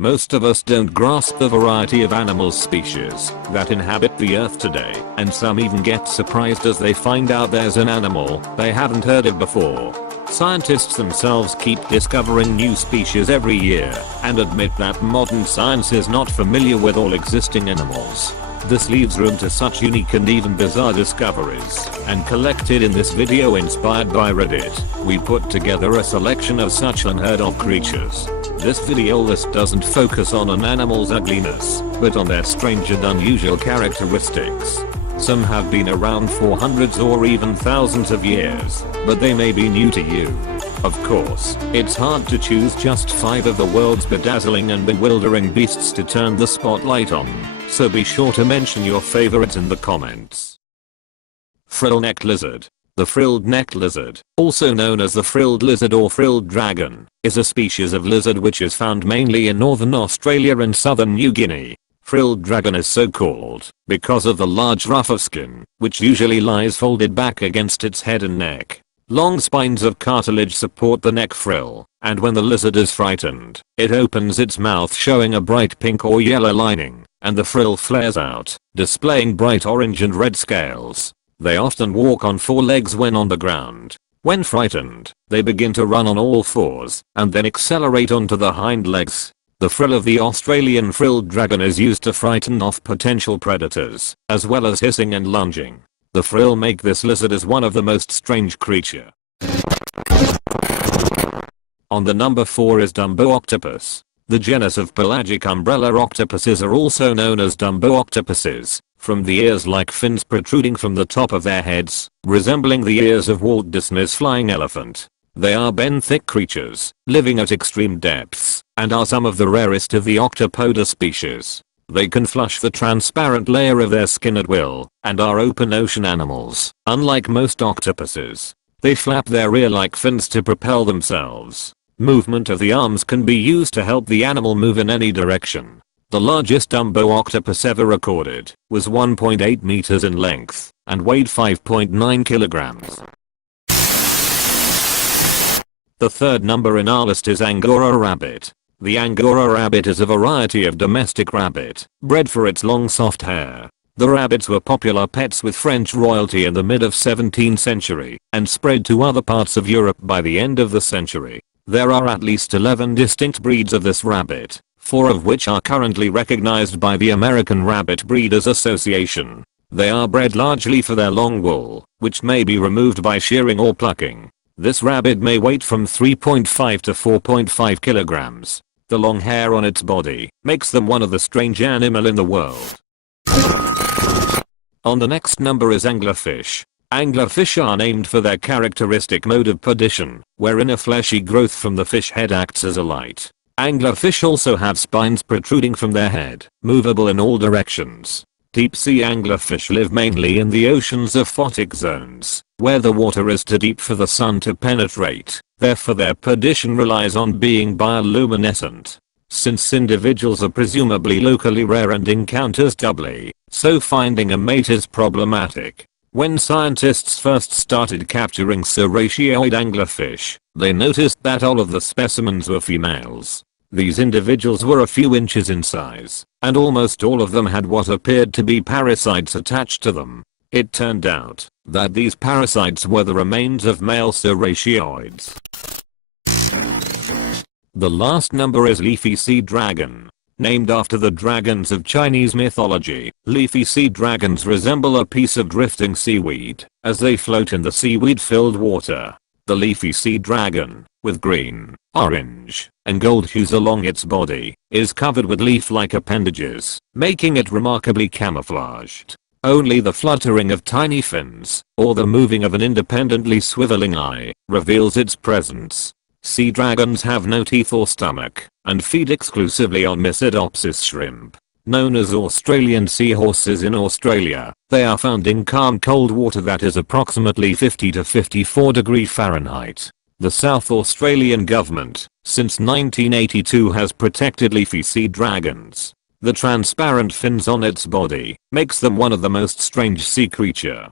Most of us don't grasp the variety of animal species that inhabit the earth today, and some even get surprised as they find out there's an animal they haven't heard of before. Scientists themselves keep discovering new species every year, and admit that modern science is not familiar with all existing animals. This leaves room to such unique and even bizarre discoveries, and collected in this video inspired by Reddit, we put together a selection of such unheard of creatures. This video list doesn't focus on an animal's ugliness, but on their strange and unusual characteristics. Some have been around for hundreds or even thousands of years, but they may be new to you. Of course, it's hard to choose just 5 of the world's bedazzling and bewildering beasts to turn the spotlight on, so be sure to mention your favorites in the comments. Frill-necked lizard. The frilled-necked lizard, also known as the frilled lizard or frilled dragon, is a species of lizard which is found mainly in northern Australia and southern New Guinea. Frilled dragon is so called because of the large ruff of skin, which usually lies folded back against its head and neck. Long spines of cartilage support the neck frill, and when the lizard is frightened, it opens its mouth showing a bright pink or yellow lining, and the frill flares out, displaying bright orange and red scales. They often walk on 4 legs when on the ground. When frightened, they begin to run on all 4s, and then accelerate onto the hind legs. The frill of the Australian frilled dragon is used to frighten off potential predators, as well as hissing and lunging. The frill make this lizard as one of the most strange creature. On the number 4 is Dumbo octopus. The genus of pelagic umbrella octopuses are also known as Dumbo octopuses, from the ears like fins protruding from the top of their heads, resembling the ears of Walt Disney's flying elephant. They are benthic creatures, living at extreme depths, and are some of the rarest of the octopoda species. They can flush the transparent layer of their skin at will, and are open ocean animals. Unlike most octopuses, they flap their ear-like fins to propel themselves. Movement of the arms can be used to help the animal move in any direction. The largest Dumbo octopus ever recorded was 1.8 meters in length and weighed 5.9 kilograms. The third number in our list is Angora rabbit. The Angora rabbit is a variety of domestic rabbit, bred for its long soft hair. The rabbits were popular pets with French royalty in the mid of 17th century and spread to other parts of Europe by the end of the century. There are at least 11 distinct breeds of this rabbit, 4 of which are currently recognized by the American Rabbit Breeders Association. They are bred largely for their long wool, which may be removed by shearing or plucking. This rabbit may weigh from 3.5 to 4.5 kilograms. The long hair on its body makes them one of the strange animal in the world. On the next number is anglerfish. Anglerfish are named for their characteristic mode of pedition, wherein a fleshy growth from the fish head acts as a light. Anglerfish also have spines protruding from their head, movable in all directions. Deep-sea anglerfish live mainly in the ocean's aphotic zones, where the water is too deep for the sun to penetrate, therefore their pedition relies on being bioluminescent. Since individuals are presumably locally rare and encounters doubly, so finding a mate is problematic. When scientists first started capturing serratioid anglerfish, they noticed that all of the specimens were females. These individuals were a few inches in size, and almost all of them had what appeared to be parasites attached to them. It turned out that these parasites were the remains of male serratioids. The last number is leafy sea dragon. Named after the dragons of Chinese mythology, leafy sea dragons resemble a piece of drifting seaweed as they float in the seaweed-filled water. The leafy sea dragon, with green, orange, and gold hues along its body, is covered with leaf-like appendages, making it remarkably camouflaged. Only the fluttering of tiny fins, or the moving of an independently swiveling eye, reveals its presence. Sea dragons have no teeth or stomach, and feed exclusively on Mysidopsis shrimp. Known as Australian seahorses in Australia, they are found in calm cold water that is approximately 50 to 54 degrees Fahrenheit. The South Australian government, since 1982, has protected leafy sea dragons. The transparent fins on its body makes them one of the most strange sea creature.